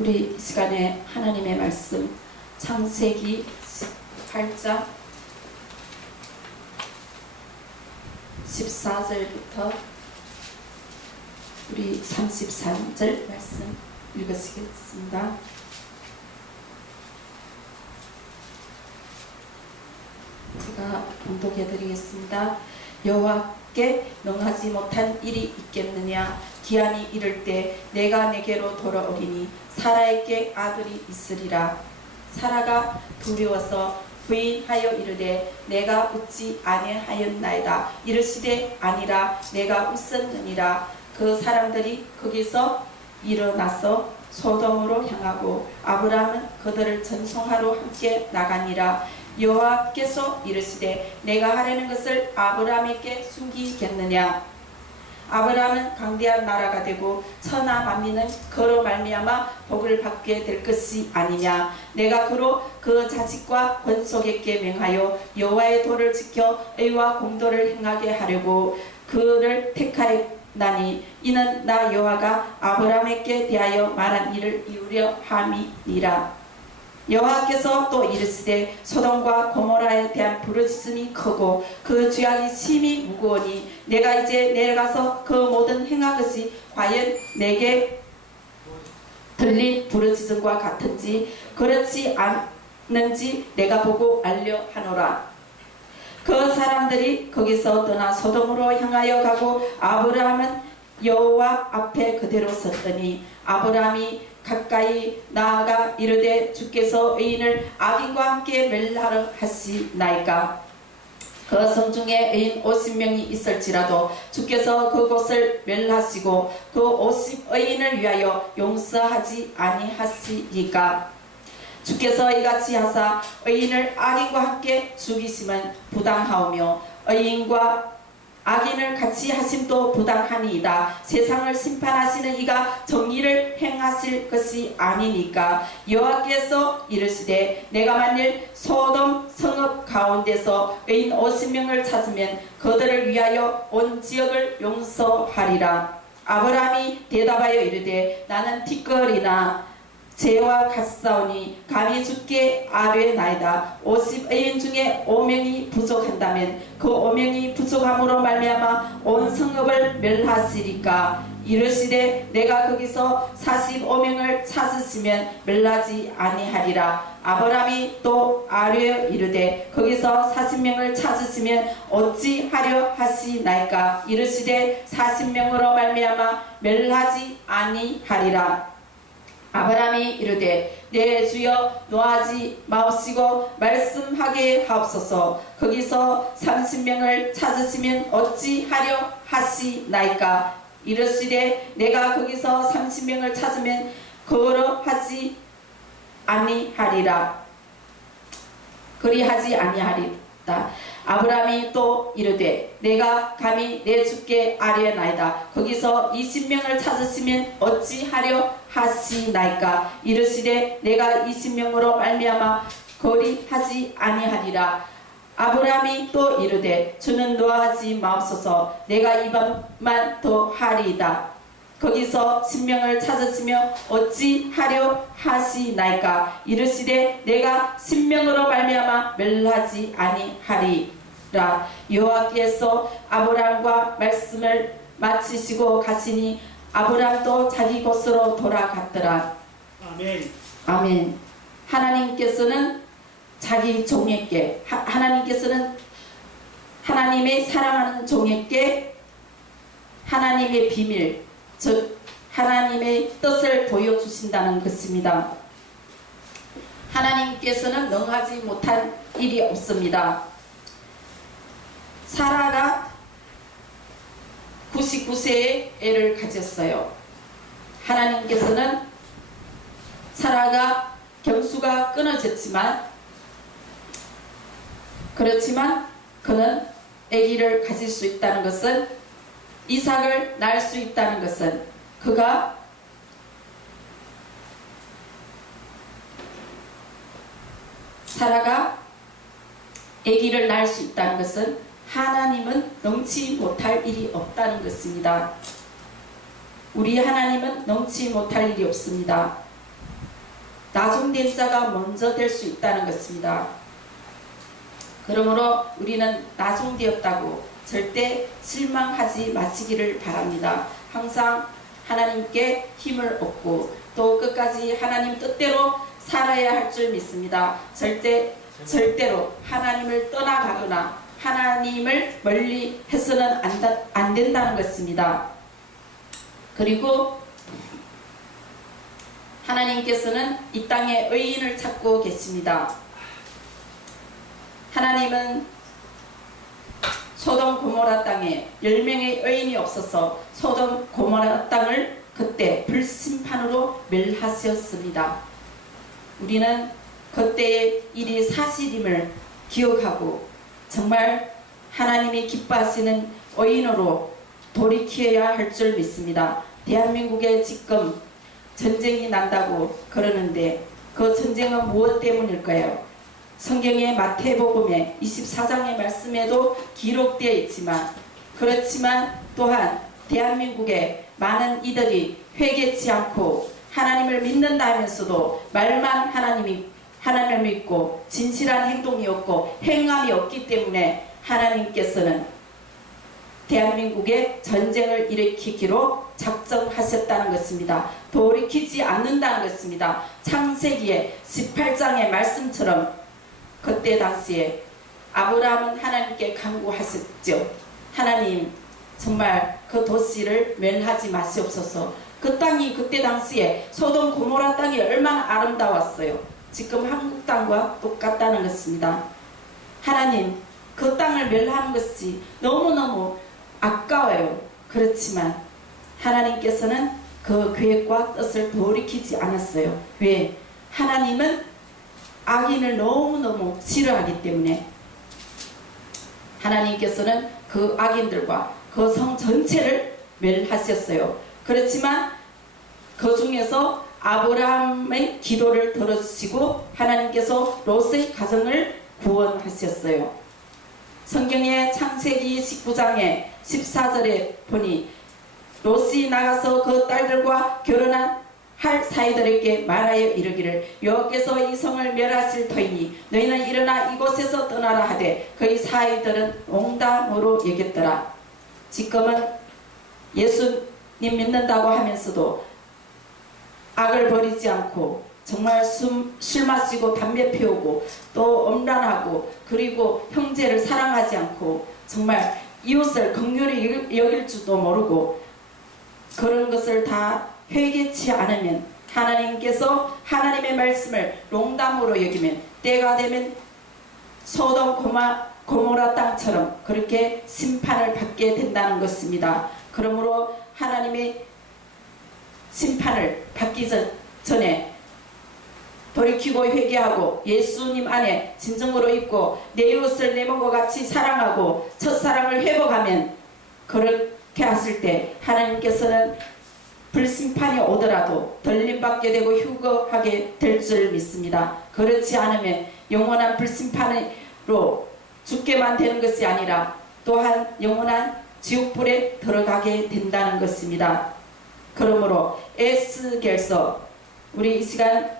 우리 이 시간에 하나님의 말씀 창세기 8장 14절부터 우리 33절 말씀 읽으시겠습니다. 제가 봉독해 드리겠습니다. 여호와께 명하지 못한 일이 있겠느냐? 기한이 이를 때 내가 내게로 돌아오리니 사라에게 아들이 있으리라. 사라가 두려워서 부인하여 이르되 내가 웃지 아니하였나이다. 이르시되 아니라 내가 웃었느니라. 그 사람들이 거기서 일어나서 소돔으로 향하고 아브라함은 그들을 전송하러 함께 나가니라. 여호와께서 이르시되 내가 하려는 것을 아브라함에게 숨기겠느냐? 아브라함은 강대한 나라가 되고 천하 만민은 그로 말미암아 복을 받게 될 것이 아니냐. 내가 그로 그 자식과 권속에게 명하여 여호와의 도를 지켜 의와 공도를 행하게 하려고 그를 택하였나니 이는 나 여호와가 아브라함에게 대하여 말한 일을 이루려 함이니라. 여호와께서 또 이르시되 소돔과 고모라에 대한 부르짖음이 크고 그 죄악이 심히 무거우니 내가 이제 내려가서 그 모든 행한 것이 과연 내게 들린 부르짖음과 같은지 그렇지 않는지 내가 보고 알려 하노라. 그 사람들이 거기서 떠나 소돔으로 향하여 가고 아브라함은 여호와 앞에 그대로 섰더니 아브라함이 가까이 나아가 이르되 주께서 의인을 악인과 함께 멸하려 하시나이까? 그 성중에 의인 50명이 있을지라도 주께서 그곳을 멸하시고 그 50의인을 위하여 용서하지 아니하시리까? 주께서 이같이 하사 의인을 악인과 함께 죽이시면 부당하오며 의인과 악인을 같이 하심도 부당하니이다. 세상을 심판하시는 이가 정의를 행하실 것이 아니니까. 여호와께서 이르시되 내가 만일 소돔 성읍 가운데서 의인 50명을 찾으면 그들을 위하여 온 지역을 용서하리라. 아브라함이 대답하여 이르되 나는 티끌이나 재와 같사오니 감히 주께 아뢰나이다. 50의인 중에 5명이 부족한다면 그 5명이 부족함으로 말미암아 온 성읍을 멸하시리까? 이르시되 내가 거기서 45명을 찾으시면 멸하지 아니하리라. 아브라함이 또 아뢰어 이르되 거기서 40명을 찾으시면 어찌하려 하시나이까? 이르시되 40명으로 말미암아 멸하지 아니하리라. 아브라함이 이르되 내 주여 노하지 마옵시고 말씀하게 하옵소서. 거기서 30명을 찾으시면 어찌하려 하시나이까? 이르시되 내가 거기서 30명을 찾으면 그러하지 아니하리라. 그리하지 아니하리다. 아브라함이 또 이르되 내가 감히 내 주께 아뢰나이다. 거기서 20명을 찾으시면 어찌하려 하시나이까? 이르시되 내가 20명으로 말미암아 거리하지 아니하리라. 아브라함이 또 이르되 주는 노하지 마옵소서. 내가 이 밤만 더 하리이다. 거기서 10명을 찾으시며 어찌하려 하시나이까? 이르시되 내가 10명으로 말미암아 멸하지 아니하리라. 여호와께서 아브라함과 말씀을 마치시고 가시니 아브라함도 자기 곳으로 돌아갔더라. 아멘. 아멘. 하나님께서는 자기 종에게 하나님께서는 하나님의 사랑하는 종에게 하나님의 비밀 즉 하나님의 뜻을 보여주신다는 것입니다. 하나님께서는 능하지 못한 일이 없습니다. 사라가 99세의 애를 가졌어요. 하나님께서는 사라가 경수가 끊어졌지만 그렇지만 그는 아기를 가질 수 있다는 것은 이삭을 낳을 수 있다는 것은 그가 사라가 아기를 낳을 수 있다는 것은 하나님은 능치 못할 일이 없다는 것입니다. 우리 하나님은 능치 못할 일이 없습니다. 나중된 자가 먼저 될 수 있다는 것입니다. 그러므로 우리는 나중되었다고 절대 실망하지 마시기를 바랍니다. 항상 하나님께 힘을 얻고 또 끝까지 하나님 뜻대로 살아야 할 줄 믿습니다. 절대로 하나님을 떠나가거나 하나님을 멀리 해서는 안 된다는 것입니다. 그리고 하나님께서는 이 땅에 의인을 찾고 계십니다. 하나님은 소돔 고모라 땅에 10명의 의인이 없어서 소돔 고모라 땅을 그때 불심판으로 멸하셨습니다. 우리는 그때의 일이 사실임을 기억하고 정말 하나님이 기뻐하시는 의인으로 돌이켜야 할 줄 믿습니다. 대한민국에 지금 전쟁이 난다고 그러는데 그 전쟁은 무엇 때문일까요? 성경의 마태복음의 24장의 말씀에도 기록되어 있지만 그렇지만 또한 대한민국의 많은 이들이 회개치 않고 하나님을 믿는다 하면서도 말만 하나님을 믿고 진실한 행동이 없고 행함이 없기 때문에 하나님께서는 대한민국에 전쟁을 일으키기로 작정하셨다는 것입니다. 돌이키지 않는다는 것입니다. 창세기의 18장의 말씀처럼 그때 당시에 아브라함은 하나님께 간구하셨죠. 하나님 정말 그 도시를 멸하지 마시옵소서. 그 땅이 그때 당시에 소돔 고모라 땅이 얼마나 아름다웠어요. 지금 한국 땅과 똑같다는 것입니다. 하나님 그 땅을 멸하는 것이 너무너무 아까워요. 그렇지만 하나님께서는 그 계획과 뜻을 돌이키지 않았어요. 왜? 하나님은 악인을 너무너무 싫어하기 때문에 하나님께서는 그 악인들과 그 성 전체를 멸하셨어요. 그렇지만 그 중에서 아브라함의 기도를 들어주시고 하나님께서 롯의 가정을 구원하셨어요. 성경의 창세기 19장의 14절에 보니 롯이 나가서 그 딸들과 결혼한 할 사이들에게 말하여 이르기를 여호와께서 이 성을 멸하실 터이니 너희는 일어나 이곳에서 떠나라 하되 그의 사이들은 농담으로 여겼더라. 지금은 예수님 믿는다고 하면서도 악을 버리지 않고 정말 술 마시고 담배 피우고 또 음란하고 그리고 형제를 사랑하지 않고 정말 이웃을 긍휼히 여길 줄도 모르고 그런 것을 다 회개치 않으면 하나님께서 하나님의 말씀을 농담으로 여기면 때가 되면 소돔 고모라 땅처럼 그렇게 심판을 받게 된다는 것입니다. 그러므로 하나님의 심판을 받기 전에 돌이키고 회개하고 예수님 안에 진정으로 있고 내 이웃을 내 몸과 같이 사랑하고 첫사랑을 회복하면 그렇게 하실 때 하나님께서는 불심판이 오더라도 덜림받게 되고 휴거하게 될 줄 믿습니다. 그렇지 않으면 영원한 불심판으로 죽게만 되는 것이 아니라 또한 영원한 지옥불에 들어가게 된다는 것입니다. 그러므로 에스겔서 우리 이 시간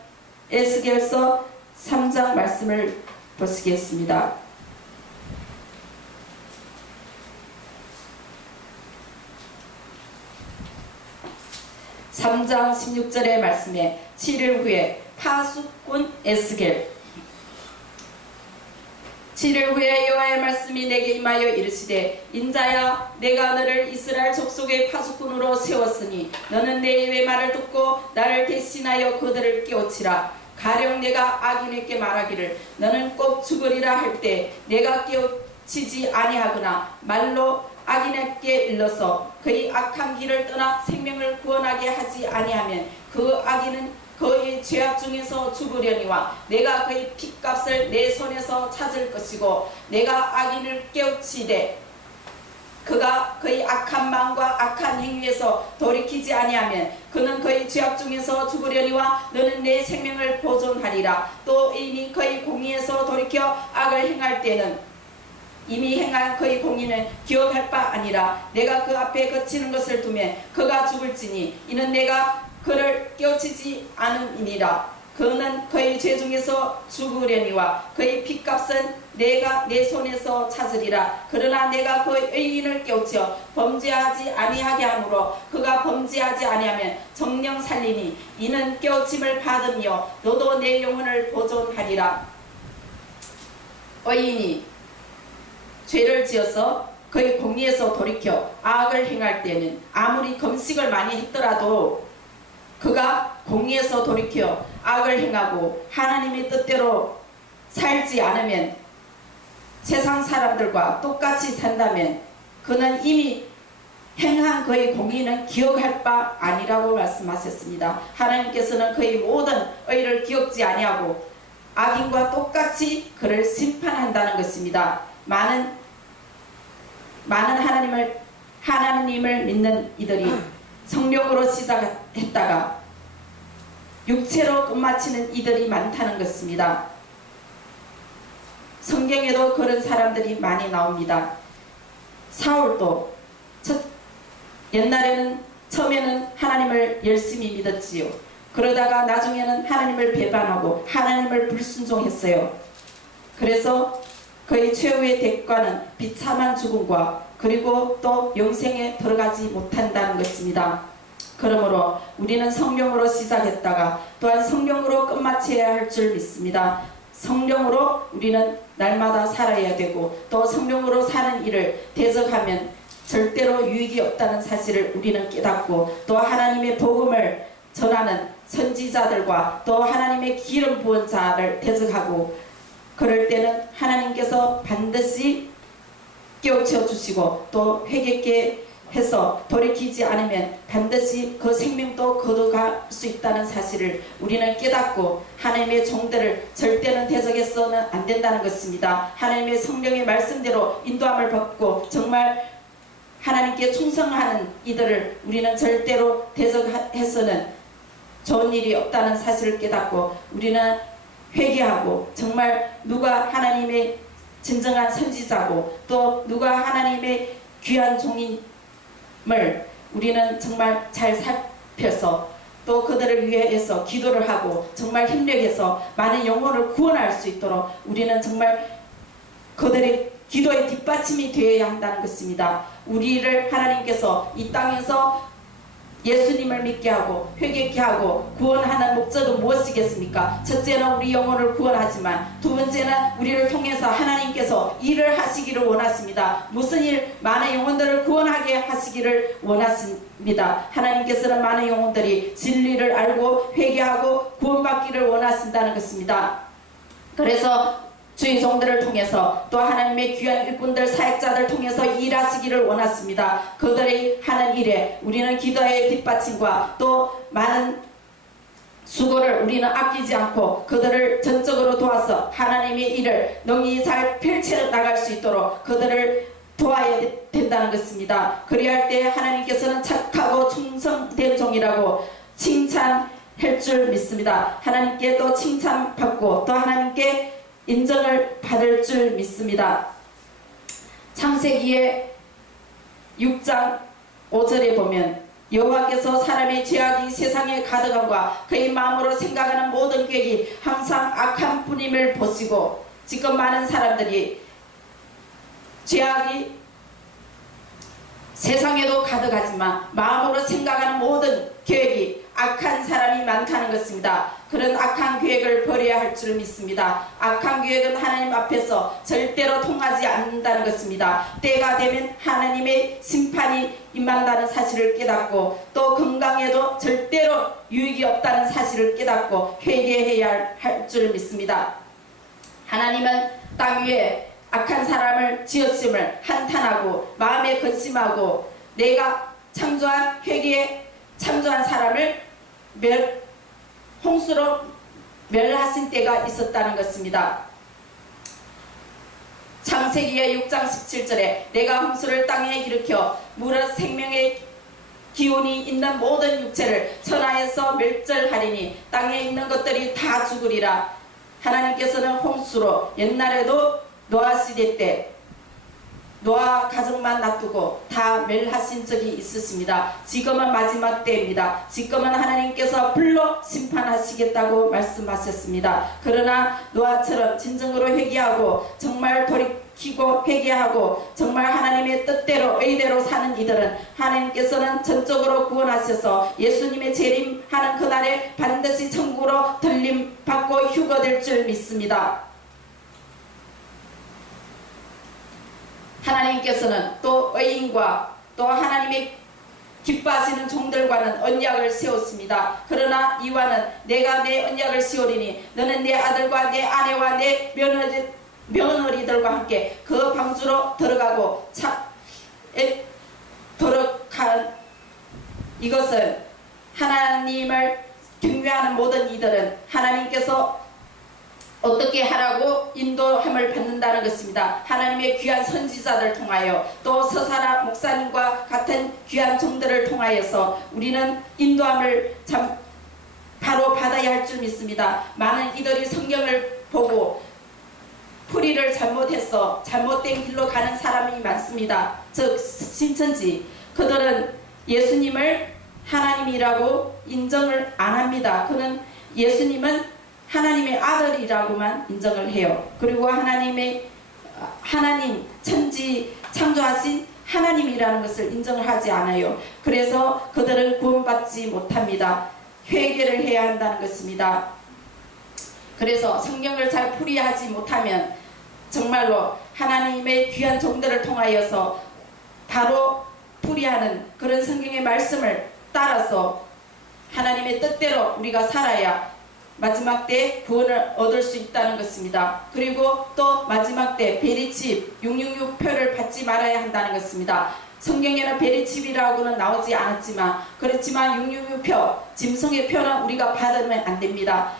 에스겔서 3장 말씀을 보시겠습니다. 3장 16절의 말씀에 7일 후에 파수꾼 에스겔 7일 후에 여호와의 말씀이 내게 임하여 이르시되 인자야 내가 너를 이스라엘 족속의 파수꾼으로 세웠으니 너는 내 입의 말을 듣고 나를 대신하여 그들을 깨우치라. 가령 내가 악인에게 말하기를 너는 꼭 죽으리라 할 때 내가 깨우치지 아니하거나 말로 악인에게 일러서 그의 악한 길을 떠나 생명을 구원하게 하지 아니하면 그 악인은 그의 죄악 중에서 죽으려니와 내가 그의 핏값을 내 손에서 찾을 것이고 내가 악인을 깨우치되 그가 그의 악한 마음과 악한 행위에서 돌이키지 아니하면 그는 그의 죄악 중에서 죽으려니와 너는 내 생명을 보존하리라. 또 이미 그의 공의에서 돌이켜 악을 행할 때는 이미 행한 그의 공의는 기억할 바 아니라 내가 그 앞에 거치는 것을 두면 그가 죽을지니 이는 내가 그를 깨우치지 않음이니라. 그는 그의 죄 중에서 죽으려니와 그의 핏값은 내가 내 손에서 찾으리라. 그러나 내가 그 의인을 깨우쳐 범죄하지 아니하게 하므로 그가 범죄하지 아니하면 정령 살리니 이는 깨우침을 받으며 너도 내 영혼을 보존하리라. 의인이 죄를 지어서 그의 공의에서 돌이켜 악을 행할 때는 아무리 금식을 많이 했더라도 그가 공의에서 돌이켜 악을 행하고 하나님의 뜻대로 살지 않으면 세상 사람들과 똑같이 산다면 그는 이미 행한 그의 공의는 기억할 바 아니라고 말씀하셨습니다. 하나님께서는 그의 모든 의를 기억지 아니하고 악인과 똑같이 그를 심판한다는 것입니다. 많은 하나님을 믿는 이들이 성령으로 시작했다가 육체로 끝마치는 이들이 많다는 것입니다. 성경에도 그런 사람들이 많이 나옵니다. 사울도 옛날에는 처음에는 하나님을 열심히 믿었지요. 그러다가 나중에는 하나님을 배반하고 하나님을 불순종했어요. 그래서 그의 최후의 대가는 비참한 죽음과 그리고 또 영생에 들어가지 못한다는 것입니다. 그러므로 우리는 성령으로 시작했다가 또한 성령으로 끝마쳐야 할 줄 믿습니다. 성령으로 우리는 날마다 살아야 되고 또 성령으로 사는 일을 대적하면 절대로 유익이 없다는 사실을 우리는 깨닫고 또 하나님의 복음을 전하는 선지자들과 또 하나님의 기름 부은 자를 대적하고 그럴 때는 하나님께서 반드시 깨우쳐 주시고 또 회개케 해서 돌이키지 않으면 반드시 그 생명도 거둬갈 수 있다는 사실을 우리는 깨닫고 하나님의 종들을 절대는 대적해서는 안 된다는 것입니다. 하나님의 성령의 말씀대로 인도함을 받고 정말 하나님께 충성하는 이들을 우리는 절대로 대적해서는 좋은 일이 없다는 사실을 깨닫고 우리는 회개하고 정말 누가 하나님의 진정한 선지자고 또 누가 하나님의 귀한 종임을 우리는 정말 잘 살펴서 또 그들을 위해서 기도를 하고 정말 힘내서 많은 영혼을 구원할 수 있도록 우리는 정말 그들의 기도의 뒷받침이 되어야 한다는 것입니다. 우리를 하나님께서 이 땅에서 예수님을 믿게 하고 회개케 하고 구원하는 목적은 무엇이겠습니까? 첫째는 우리 영혼을 구원하지만 두 번째는 우리를 통해서 하나님께서 일을 하시기를 원하십니다. 무슨 일? 많은 영혼들을 구원하게 하시기를 원하십니다. 하나님께서는 많은 영혼들이 진리를 알고 회개하고 구원받기를 원하신다는 것입니다. 그래서 주의 종들을 통해서 또 하나님의 귀한 일꾼들 사역자들 통해서 일하시기를 원하십니다. 그들이 하는 일에 우리는 기도의 뒷받침과 또 많은 수고를 우리는 아끼지 않고 그들을 전적으로 도와서 하나님의 일을 능히 잘 펼쳐나갈 수 있도록 그들을 도와야 된다는 것입니다. 그리할 때 하나님께서는 착하고 충성된 종이라고 칭찬할 줄 믿습니다. 하나님께 또 칭찬받고 또 하나님께 인정을 받을 줄 믿습니다. 창세기의 6장 5절에 보면 여호와께서 사람의 죄악이 세상에 가득함과 그의 마음으로 생각하는 모든 계획이 항상 악한 뿐임을 보시고 지금 많은 사람들이 죄악이 세상에도 가득하지만 마음으로 생각하는 모든 계획이 악한 사람이 많다는 것입니다. 그런 악한 계획을 버려야 할 줄 믿습니다. 악한 계획은 하나님 앞에서 절대로 통하지 않는다는 것입니다. 때가 되면 하나님의 심판이 임한다는 사실을 깨닫고 또 건강에도 절대로 유익이 없다는 사실을 깨닫고 회개해야 할 줄 믿습니다. 하나님은 땅 위에 악한 사람을 지었음을 한탄하고 마음에 근심하고 내가 창조한 회개에 창조한 사람을 홍수로 멸하신 때가 있었다는 것입니다. 창세기의 6장 17절에 내가 홍수를 땅에 일으켜 물은 생명의 기운이 있는 모든 육체를 천하에서 멸절하리니 땅에 있는 것들이 다 죽으리라. 하나님께서는 홍수로 옛날에도 노아 시대 때 노아 가족만 놔두고 다 멸하신 적이 있으십니다. 지금은 마지막 때입니다. 지금은 하나님께서 불러 칼로 심판하시겠다고 말씀하셨습니다. 그러나 노아처럼 진정으로 회개하고 정말 돌이키고 회개하고 정말 하나님의 뜻대로 의대로 사는 이들은 하나님께서는 전적으로 구원하셔서 예수님의 재림하는 그날에 반드시 천국으로 들림받고 휴거될 줄 믿습니다. 하나님께서는 또 의인과 또 하나님의 기뻐하시는 종들과는 언약을 세웠습니다. 그러나 이와는 내가 내 언약을 세우리니 너는 내 아들과 내 아내와 내 며느리들과 함께 그 방주로 들어가고 들어간 이것은 하나님을 경외하는 모든 이들은 하나님께서 어떻게 하라고 인도함을 받는다는 것입니다. 하나님의 귀한 선지자들 통하여 또 서사라 목사님과 같은 귀한 종들을 통하여서 우리는 인도함을 바로 받아야 할 줄 믿습니다. 많은 이들이 성경을 보고 풀이를 잘못해서 잘못된 길로 가는 사람이 많습니다. 즉 신천지 그들은 예수님을 하나님이라고 인정을 안 합니다. 그는 예수님은 하나님의 아들이라고만 인정을 해요. 그리고 하나님 천지 창조하신 하나님이라는 것을 인정을 하지 않아요. 그래서 그들은 구원받지 못합니다. 회개를 해야 한다는 것입니다. 그래서 성경을 잘 풀이하지 못하면 정말로 하나님의 귀한 종들을 통하여서 바로 풀이하는 그런 성경의 말씀을 따라서 하나님의 뜻대로 우리가 살아야 마지막 때 구원을 얻을 수 있다는 것입니다. 그리고 또 마지막 때 베리칩 666표를 받지 말아야 한다는 것입니다. 성경에는 베리칩이라고는 나오지 않았지만 그렇지만 666표 짐승의 표는 우리가 받으면 안 됩니다.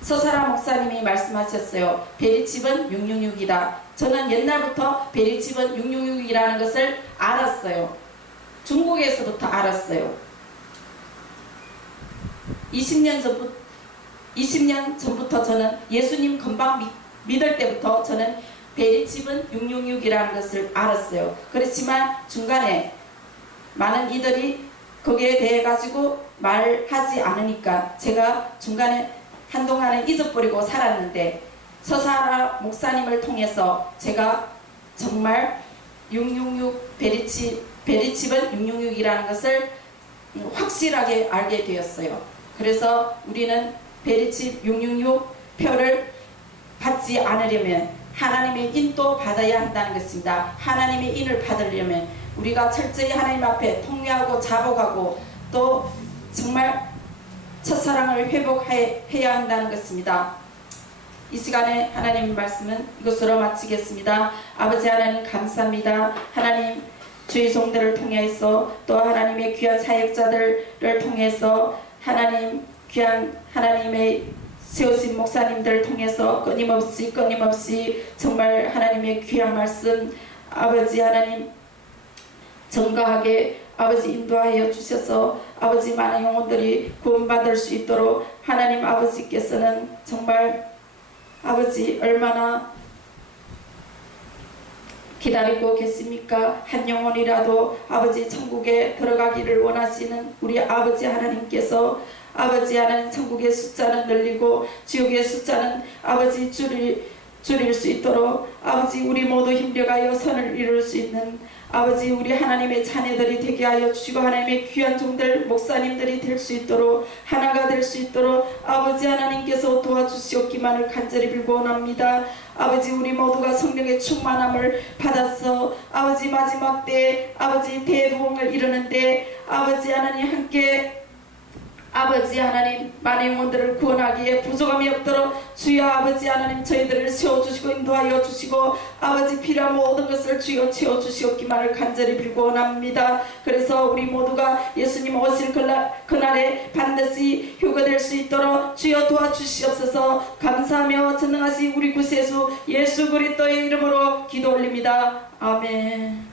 서사라 목사님이 말씀하셨어요. 베리칩은 666이다. 저는 옛날부터 베리칩은 666이라는 것을 알았어요. 중국에서부터 알았어요. 20년 전부터 저는 예수님 금방 믿을 때부터 저는 베리칩은 666이라는 것을 알았어요. 그렇지만 중간에 많은 이들이 거기에 대해 가지고 말하지 않으니까 제가 중간에 한동안은 잊어버리고 살았는데 서사라 목사님을 통해서 제가 정말 666 베리칩은 666이라는 것을 확실하게 알게 되었어요. 그래서 우리는 베리칩 666 표를 받지 않으려면 하나님의 인도 받아야 한다는 것입니다. 하나님의 인을 받으려면 우리가 철저히 하나님 앞에 통회하고 자복하고 또 정말 첫사랑을 회복해야 한다는 것입니다. 이 시간에 하나님 말씀은 이것으로 마치겠습니다. 아버지 하나님 감사합니다. 하나님 주의 종들을 통해서 또 하나님의 귀한 사역자들을 통해서 하나님 귀한 하나님의 세우신 목사님들을 통해서 끊임없이 정말 하나님의 귀한 말씀 아버지 하나님 정가하게 아버지 인도하여 주셔서 아버지 많은 영혼들이 구원받을 수 있도록 하나님 아버지께서는 정말 아버지 얼마나 기다리고 계십니까? 한 영혼이라도 아버지 천국에 들어가기를 원하시는 우리 아버지 하나님께서 아버지 하나님 천국의 숫자는 늘리고 지옥의 숫자는 아버지 줄일 수 있도록 아버지 우리 모두 힘겨가여 선을 이룰 수 있는 아버지 우리 하나님의 자녀들이 되게 하여 주시고 하나님의 귀한 종들 목사님들이 될 수 있도록 하나가 될 수 있도록 아버지 하나님께서 도와주시옵기만을 간절히 빌고원합니다. 아버지 우리 모두가 성령의 충만함을 받아서 아버지 마지막 때 아버지 대부흥을 이루는데 아버지 하나님 함께 아버지 하나님 많은 영혼들을 구원하기에 부족함이 없도록 주여 아버지 하나님 저희들을 세워주시고 인도하여 주시고 아버지 필요한 모든 것을 주여 채워주시옵기만을 간절히 빌고원합니다. 그래서 우리 모두가 예수님 오실 그날에 반드시 휴거될 수 있도록 주여 도와주시옵소서. 감사하며 전능하신 우리 구세주 예수 그리스도의 이름으로 기도 올립니다. 아멘.